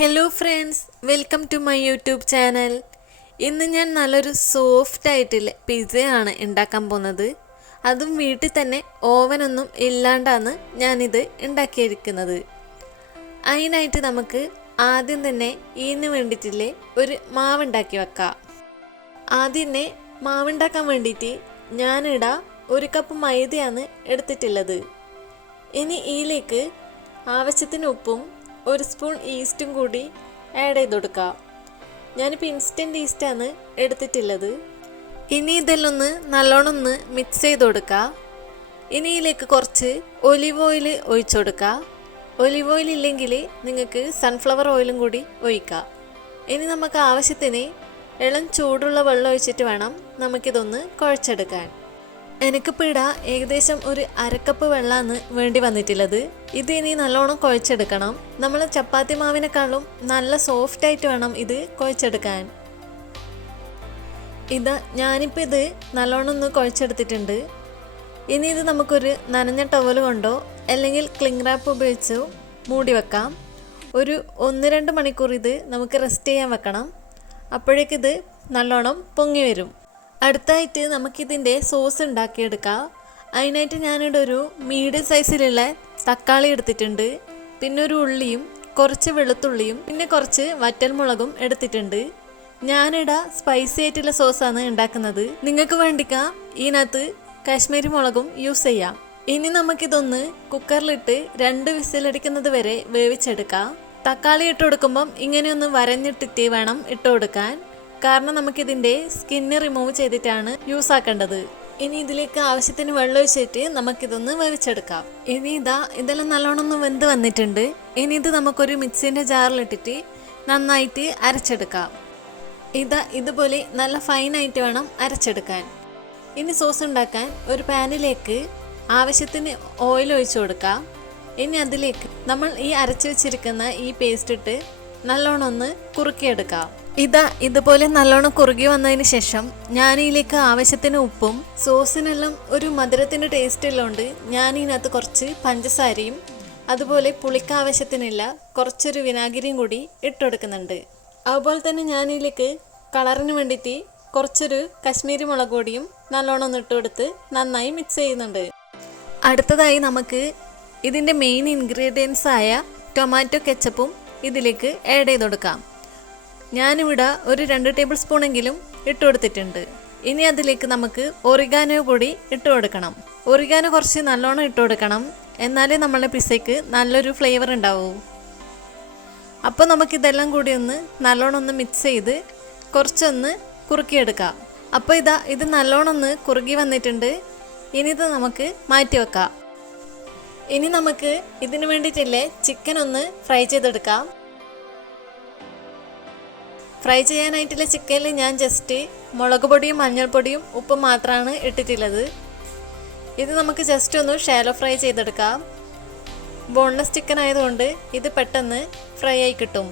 Hello friends, welcome to my YouTube channel. ഇന്ന് ഞാൻ നല്ലൊരു സോഫ്റ്റ് ആയിട്ടുള്ള പിസ്സയാണ് ഉണ്ടാക്കാൻ പോകുന്നത്. അതും വീട്ടിൽ തന്നെ ഓവനൊന്നും ഇല്ലാണ്ടാണ് ഞാനിത് ഉണ്ടാക്കിയിരിക്കുന്നത്. അതിനായിട്ട് നമുക്ക് ആദ്യം തന്നെ ഇതിന് വേണ്ടിയിട്ടുള്ള ഒരു മാവ് ഉണ്ടാക്കി വെക്കാം. ആദ്യം തന്നെ മാവുണ്ടാക്കാൻ വേണ്ടിയിട്ട് ഞാനിവിടെ 1 കപ്പ് മൈദയാണ് എടുത്തിട്ടുള്ളത്. ഇനി ഇതിലേക്ക് ആവശ്യത്തിന് ഉപ്പും 1 സ്പൂൺ ഈസ്റ്റും കൂടി ആഡ് ചെയ്ത് കൊടുക്കാം. ഞാനിപ്പോൾ ഇൻസ്റ്റൻറ്റ് ഈസ്റ്റാണ് എടുത്തിട്ടുള്ളത്. ഇനി ഇതെല്ലാം നല്ലോണം മിക്സ് ചെയ്ത് കൊടുക്കുക. ഇനി ഇതിലേക്ക് കുറച്ച് ഒലിവ് ഓയിൽ ഒഴിച്ചു കൊടുക്കുക. ഒലിവ് ഓയിൽ ഇല്ലെങ്കിൽ നിങ്ങൾക്ക് സൺഫ്ലവർ ഓയിലും കൂടി ഒഴിക്കാം. ഇനി നമുക്ക് ആവശ്യത്തിന് ഇളം ചൂടുള്ള വെള്ളം ഒഴിച്ചിട്ട് വേണം നമുക്കിതൊന്ന് കുഴച്ചെടുക്കാൻ. എനിക്കിപ്പോൾ ഇടാ ഏകദേശം ഒരു 1/2 കപ്പ് വെള്ളമാണ് വേണ്ടി വന്നിട്ടുള്ളത്. ഇത് ഇനി നല്ലോണം കുഴച്ചെടുക്കണം. നമ്മൾ ചപ്പാത്തി മാവിനെക്കാളും നല്ല സോഫ്റ്റ് ആയിട്ട് വേണം ഇത് കുഴച്ചെടുക്കാൻ. ഞാനിപ്പോൾ ഇത് നല്ലോണം കുഴച്ചെടുത്തിട്ടുണ്ട്. ഇനി ഇത് നമുക്കൊരു നനഞ്ഞ ടവൽ കൊണ്ടോ അല്ലെങ്കിൽ ക്ലിംഗ് റാപ്പ് ഉപയോഗിച്ചോ മൂടി വെക്കാം. ഒരു 1-2 മണിക്കൂർ ഇത് നമുക്ക് റെസ്റ്റ് ചെയ്യാൻ വെക്കണം. അപ്പോഴേക്കിത് നല്ലോണം പൊങ്ങി വരും. അടുത്തായിട്ട് നമുക്കിതിൻ്റെ സോസ് ഉണ്ടാക്കിയെടുക്കാം. അതിനായിട്ട് ഞാനിവിടെ ഒരു മീഡിയം സൈസിലുള്ള തക്കാളി എടുത്തിട്ടുണ്ട്. പിന്നെ ഒരു ഉള്ളിയും കുറച്ച് വെളുത്തുള്ളിയും പിന്നെ കുറച്ച് വറ്റൽമുളകും എടുത്തിട്ടുണ്ട്. ഞാനിവിടെ സ്പൈസി ആയിട്ടുള്ള സോസാണ് ഉണ്ടാക്കുന്നത്. നിങ്ങൾക്ക് വേണ്ടിക്കാം ഇതിനകത്ത് കാശ്മീരി മുളകും യൂസ് ചെയ്യാം. ഇനി നമുക്കിതൊന്ന് കുക്കറിലിട്ട് 2 വിസിലടിക്കുന്നത് വരെ വേവിച്ചെടുക്കാം. തക്കാളി ഇട്ട് കൊടുക്കുമ്പം ഇങ്ങനെയൊന്ന് വരഞ്ഞിട്ടിട്ട് വേണം ഇട്ട് കൊടുക്കാൻ. കാരണം നമുക്കിതിൻ്റെ സ്കിന്ന് റിമൂവ് ചെയ്തിട്ടാണ് യൂസ് ആക്കേണ്ടത്. ഇനി ഇതിലേക്ക് ആവശ്യത്തിന് വെള്ളം ഒഴിച്ചിട്ട് നമുക്കിതൊന്ന് വേവിച്ചെടുക്കാം. ഇനി ഇതെല്ലാം നല്ലോണം വെന്ത് വന്നിട്ടുണ്ട്. ഇനി ഇത് നമുക്കൊരു മിക്സിൻ്റെ ജാറിലിട്ടിട്ട് നന്നായിട്ട് അരച്ചെടുക്കാം. ഇതുപോലെ നല്ല ഫൈനായിട്ട് വേണം അരച്ചെടുക്കാൻ. ഇനി സോസ് ഉണ്ടാക്കാൻ ഒരു പാനിലേക്ക് ആവശ്യത്തിന് ഓയിൽ ഒഴിച്ചു കൊടുക്കാം. ഇനി അതിലേക്ക് നമ്മൾ ഈ അരച്ചു വെച്ചിരിക്കുന്ന ഈ പേസ്റ്റ് ഇട്ട് നല്ലോണം ഒന്ന് കുറുക്കിയെടുക്കാം. ഇതുപോലെ നല്ലോണം കുറുകി വന്നതിന് ശേഷം ഞാൻ ഇതിലേക്ക് ആവശ്യത്തിന് ഉപ്പും സോസിനെല്ലാം ഒരു മധുരത്തിൻ്റെ ടേസ്റ്റ് ഉള്ളതുകൊണ്ട് ഞാൻ ഇതിനകത്ത് കുറച്ച് പഞ്ചസാരയും അതുപോലെ പുളിക്ക് ആവശ്യത്തിനില്ല കുറച്ചൊരു വിനാഗിരിയും കൂടി ഇട്ടുകൊടുക്കുന്നുണ്ട്. അതുപോലെ തന്നെ ഞാൻ ഇതിലേക്ക് കളറിന് വേണ്ടിയിട്ട് കുറച്ചൊരു കശ്മീരി മുളക് പൊടിയും നല്ലോണം ഒന്ന് ഇട്ടുകൊടുത്ത് നന്നായി മിക്സ് ചെയ്യുന്നുണ്ട്. അടുത്തതായി നമുക്ക് ഇതിൻ്റെ മെയിൻ ഇൻഗ്രീഡിയൻസ് ആയ ടൊമാറ്റോ കെച്ചപ്പും ഇതിലേക്ക് ആഡ് ചെയ്ത് കൊടുക്കാം. ഞാനിവിടെ ഒരു 2 ടേബിൾ സ്പൂണെങ്കിലും ഇട്ട് കൊടുത്തിട്ടുണ്ട്. ഇനി അതിലേക്ക് നമുക്ക് ഒറിഗാനോ കൂടി ഇട്ട് കൊടുക്കണം. ഒറിഗാനോ കുറച്ച് നല്ലോണം ഇട്ട് കൊടുക്കണം, എന്നാലേ നമ്മളുടെ പിസ്സയ്ക്ക് നല്ലൊരു ഫ്ലേവർ ഉണ്ടാവൂ. അപ്പോൾ നമുക്കിതെല്ലാം കൂടി നല്ലോണം മിക്സ് ചെയ്ത് കുറച്ചൊന്ന് കുറുക്കിയെടുക്കാം. അപ്പോൾ ഇത് നല്ലോണം കുറുകി വന്നിട്ടുണ്ട്. ഇനി ഇത് നമുക്ക് മാറ്റി വെക്കാം. ഇനി നമുക്ക് ഇതിന് വേണ്ടിയിട്ടില്ലേ ചിക്കൻ ഒന്ന് ഫ്രൈ ചെയ്തെടുക്കാം. ഫ്രൈ ചെയ്യാനായിട്ടുള്ള ചിക്കനിൽ ഞാൻ ജസ്റ്റ് മുളക് പൊടിയും മഞ്ഞൾപ്പൊടിയും ഉപ്പും മാത്രമാണ് ഇട്ടിട്ടുള്ളത്. ഇത് നമുക്ക് ജസ്റ്റ് ഒന്ന് ഷാലോ ഫ്രൈ ചെയ്തെടുക്കാം. ബോൺലെസ് ചിക്കൻ ആയതുകൊണ്ട് ഇത് പെട്ടെന്ന് ഫ്രൈ ആയി കിട്ടും.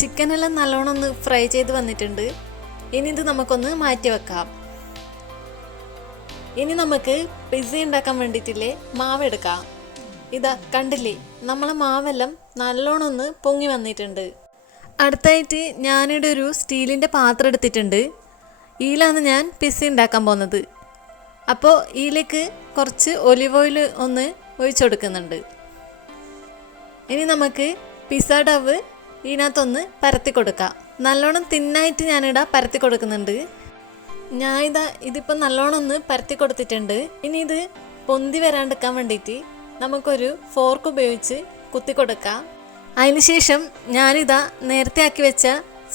ചിക്കനെല്ലാം നല്ലോണം ഒന്ന് ഫ്രൈ ചെയ്ത് വന്നിട്ടുണ്ട്. ഇനി ഇത് നമുക്കൊന്ന് മാറ്റി വെക്കാം. ഇനി നമുക്ക് പിസ്സ ഉണ്ടാക്കാൻ വേണ്ടിയിട്ടില്ലേ മാവ് എടുക്കാം. കണ്ടില്ലേ, നമ്മളെ മാവെല്ലാം നല്ലോണം ഒന്ന് പൊങ്ങി വന്നിട്ടുണ്ട്. അടുത്തായിട്ട് ഞാനിവിടെ ഒരു സ്റ്റീലിൻ്റെ പാത്രം എടുത്തിട്ടുണ്ട്. ഇതിലാണ് ഞാൻ പിസ്സ ഉണ്ടാക്കാൻ പോകുന്നത്. അപ്പോൾ ഇതിലേക്ക് കുറച്ച് ഒലിവ് ഓയിൽ ഒന്ന് ഒഴിച്ചു കൊടുക്കുന്നുണ്ട്. ഇനി നമുക്ക് പിസ്സ ഡവ് ഇതിനകത്തൊന്ന് പരത്തി കൊടുക്കാം. നല്ലോണം തിന്നായിട്ട് ഞാനിവിടെ പരത്തി കൊടുക്കുന്നുണ്ട്. ഇതിപ്പോൾ നല്ലോണം ഒന്ന് പരത്തി കൊടുത്തിട്ടുണ്ട്. ഇനി ഇത് പൊന്തി വരാണ്ടിരിക്കാൻ വേണ്ടിയിട്ട് നമുക്കൊരു ഫോർക്ക് ഉപയോഗിച്ച് കുത്തി കൊടുക്കാം. അതിനുശേഷം നേരത്തെ ആക്കി വെച്ച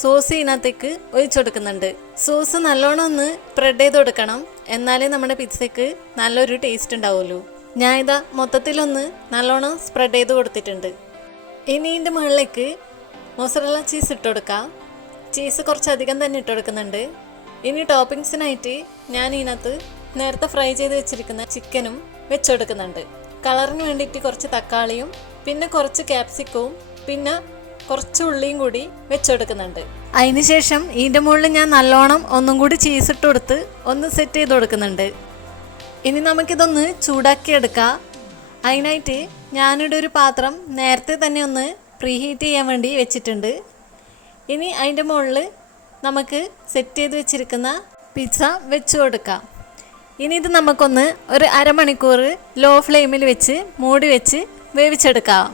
സോസ് ഇതിനകത്തേക്ക് ഒഴിച്ചു കൊടുക്കുന്നുണ്ട്. സോസ് നല്ലോണം ഒന്ന് സ്പ്രെഡ് ചെയ്ത് കൊടുക്കണം, എന്നാലേ നമ്മുടെ പിസ്സയ്ക്ക് നല്ലൊരു ടേസ്റ്റ് ഉണ്ടാവുമല്ലോ. ഞാൻ മൊത്തത്തിലൊന്ന് നല്ലോണം സ്പ്രെഡ് ചെയ്ത് കൊടുത്തിട്ടുണ്ട്. ഇനി ഇതിൻ്റെ മുകളിലേക്ക് മൊസറല്ല ചീസ് ഇട്ട് കൊടുക്കാം. ചീസ് കുറച്ചധികം തന്നെ ഇട്ട് കൊടുക്കുന്നുണ്ട്. ഇനി ടോപ്പിങ്സിനായിട്ട് ഞാൻ ഇതിനകത്ത് നേരത്തെ ഫ്രൈ ചെയ്ത് വെച്ചിരിക്കുന്ന ചിക്കനും വെച്ച് കൊടുക്കുന്നുണ്ട്. കളറിന് വേണ്ടിയിട്ട് കുറച്ച് തക്കാളിയും പിന്നെ കുറച്ച് ക്യാപ്സിക്കവും പിന്നെ കുറച്ച് ഉള്ളിയും കൂടി വെച്ച് കൊടുക്കുന്നുണ്ട്. അതിനുശേഷം ഇതിൻ്റെ മുകളിൽ ഞാൻ നല്ലോണം ഒന്നും കൂടി ചീസ് ഇട്ട് കൊടുത്ത് ഒന്ന് സെറ്റ് ചെയ്ത് കൊടുക്കുന്നുണ്ട്. ഇനി നമുക്കിതൊന്ന് ചൂടാക്കി എടുക്കാം. അതിനായിട്ട് ഞാനിവിടെ ഒരു പാത്രം നേരത്തെ തന്നെ ഒന്ന് പ്രീ ഹീറ്റ് ചെയ്യാൻ വേണ്ടി വെച്ചിട്ടുണ്ട്. ഇനി അതിൻ്റെ മുകളിൽ നമുക്ക് സെറ്റ് ചെയ്ത് വെച്ചിരിക്കുന്ന പിസ്സ വെച്ച് കൊടുക്കാം. ഇനി ഇത് നമുക്കൊന്ന് ഒരു അരമണിക്കൂർ ലോ ഫ്ലെയിമിൽ വെച്ച് മൂടി വെച്ച് വേവിച്ചെടുക്കാം.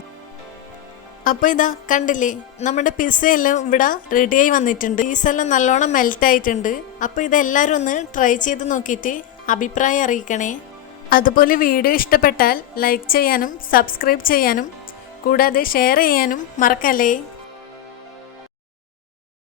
അപ്പോൾ ഇതാ കണ്ടില്ലേ, നമ്മുടെ പിസ്സയെല്ലാം ഇവിടെ റെഡിയായി വന്നിട്ടുണ്ട്. പീസെല്ലാം നല്ലോണം മെൽറ്റായിട്ടുണ്ട്. അപ്പോൾ ഇതെല്ലാവരും ഒന്ന് ട്രൈ ചെയ്ത് നോക്കിയിട്ട് അഭിപ്രായം അറിയിക്കണേ. അതുപോലെ വീഡിയോ ഇഷ്ടപ്പെട്ടാൽ ലൈക്ക് ചെയ്യാനും സബ്സ്ക്രൈബ് ചെയ്യാനും കൂടാതെ ഷെയർ ചെയ്യാനും മറക്കല്ലേ.